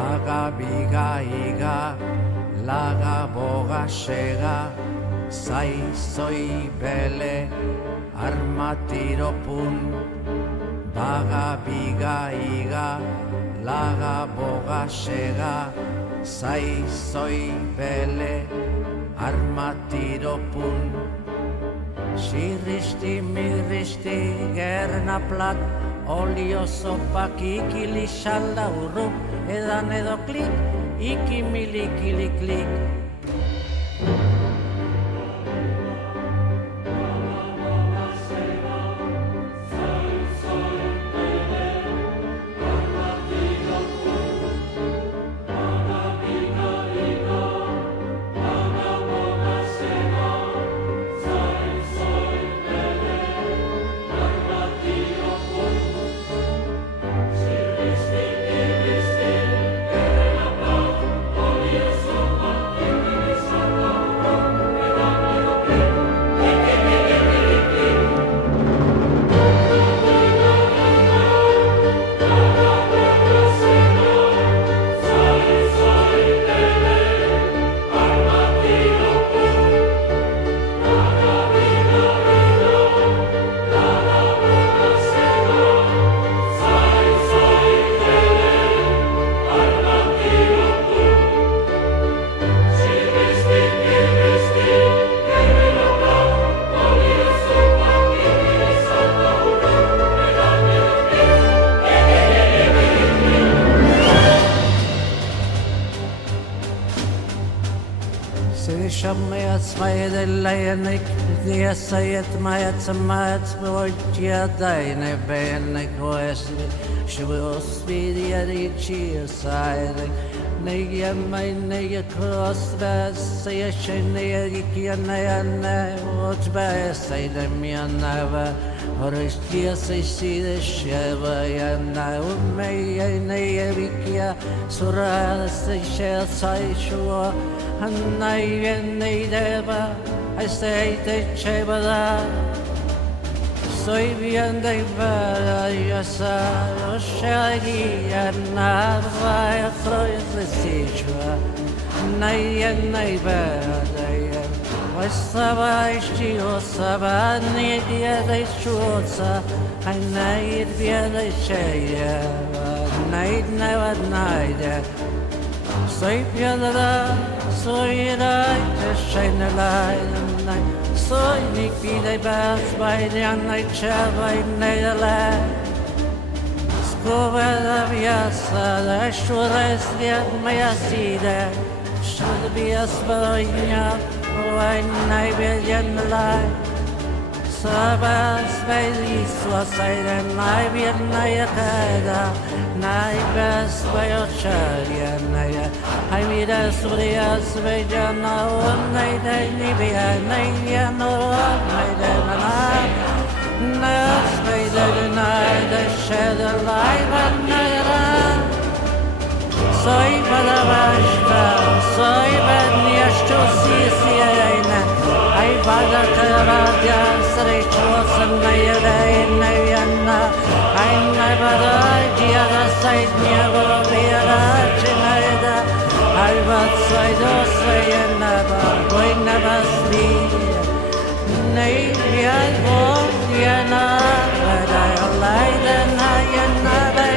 Baga biga iga, laga boga sega, zai zoi bele, armatiro pun. Baga biga iga, laga boga sega, zai zoi bele, armatiro pun. Sirristi mirristi gerna plat, olio sopak ikili salda urrup, edan edo klik, ikimili kili klik. Lejenik, die sayet mayat samat boja deine bene koesli, shvos vidiyari chi side. Neye meine cross bas say shene yikiana what bas say the mianava oristia say see the sheva yana umay neye vikia sura say shel say shua hanay neideva I say te chebada soy bien de ya sa shagi na vai khroyesishwa nay nay bada wasaba ishio sabani dia de shutsa I nay dia de cheya nay never night soy piedra soy light shine a light soy nikide bas by the night chava in the land scovela viasa la shures dia mia sida should be a spoina when I will in the light sabas by the suicide and I will nayakada naibas by your charia naya I mean as Surya Svejana night I nibia naya no night and nas by the night I shed a light and night soy badavashta soy badniashto sisiaina I bada karadia srechos nayada nayana I never idea the side never vera chinada I was say never we never sleep nay I won't but I lie the night never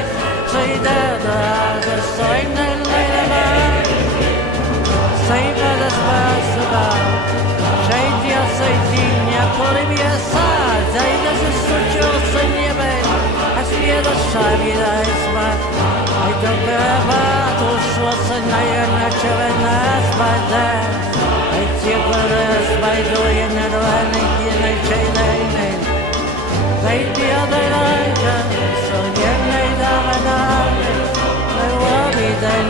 say that the sign say for the spasaba change your saidinia coribia sa say this is such a sinyebe as fear the shavida is what I don't ever to show sanaya nachavenas by that I take us by doing it running in a chain they the other night so get me down I will be then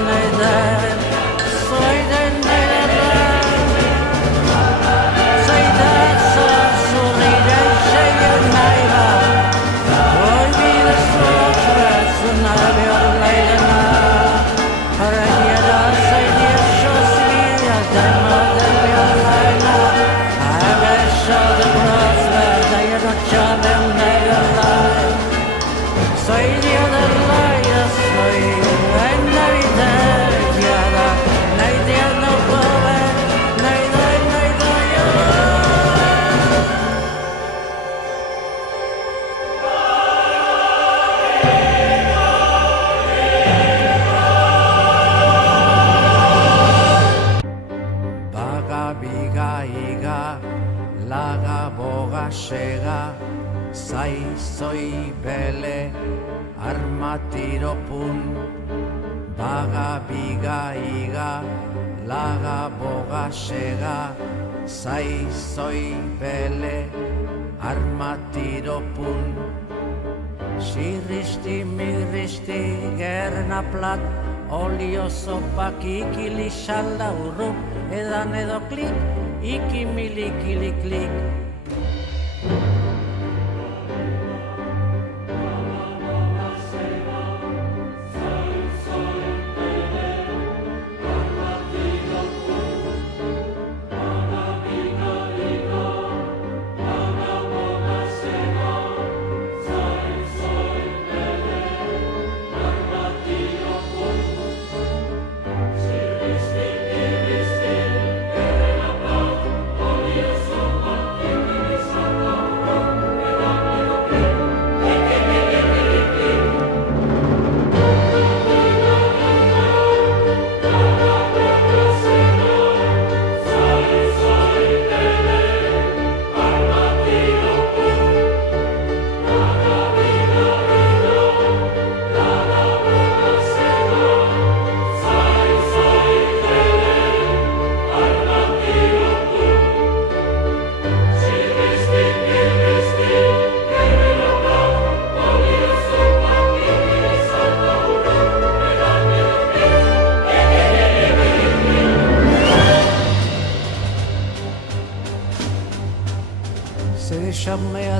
so I then say that so read and say your neighbor boy be the source and I will later say the shows me as the mother will I will show the cross where they are not sure them never lie say the other liars say I know that sega, zai zoi bele, armatiro pun, baga biga iga, laga boga sega, zai zoi bele, armatiro pun. Sirristi mirristi gerna plat, olio sopa kikili xalda urrup, edan edo klik, iki milikili klik.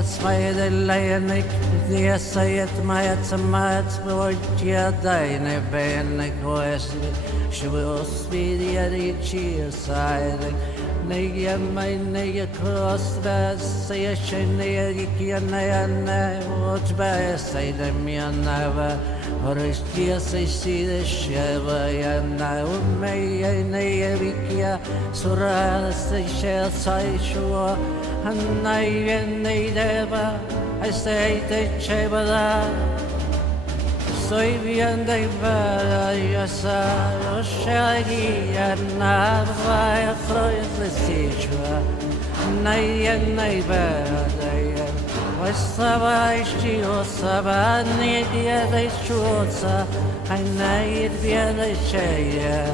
Smajde lejenik, gdje sajet majac brojtja dajne bene kojsli, svåsvidja riči sajden, nije maj nije krosve, se ještě nejekja nejane, očbe sejde mjanava, oristija se side ševa, jana umeje nejevikja, surada se šel sajšuo, Anai deva, I say te chebada. Soy bien de vera, ya sa, oshagi, anava, ya croy se sichua. Nay vera, day. Wasaba ishio saba, ni dia de chusa. I nay dia de cheya,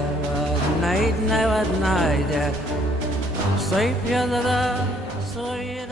night never night. Soy piedra. Soy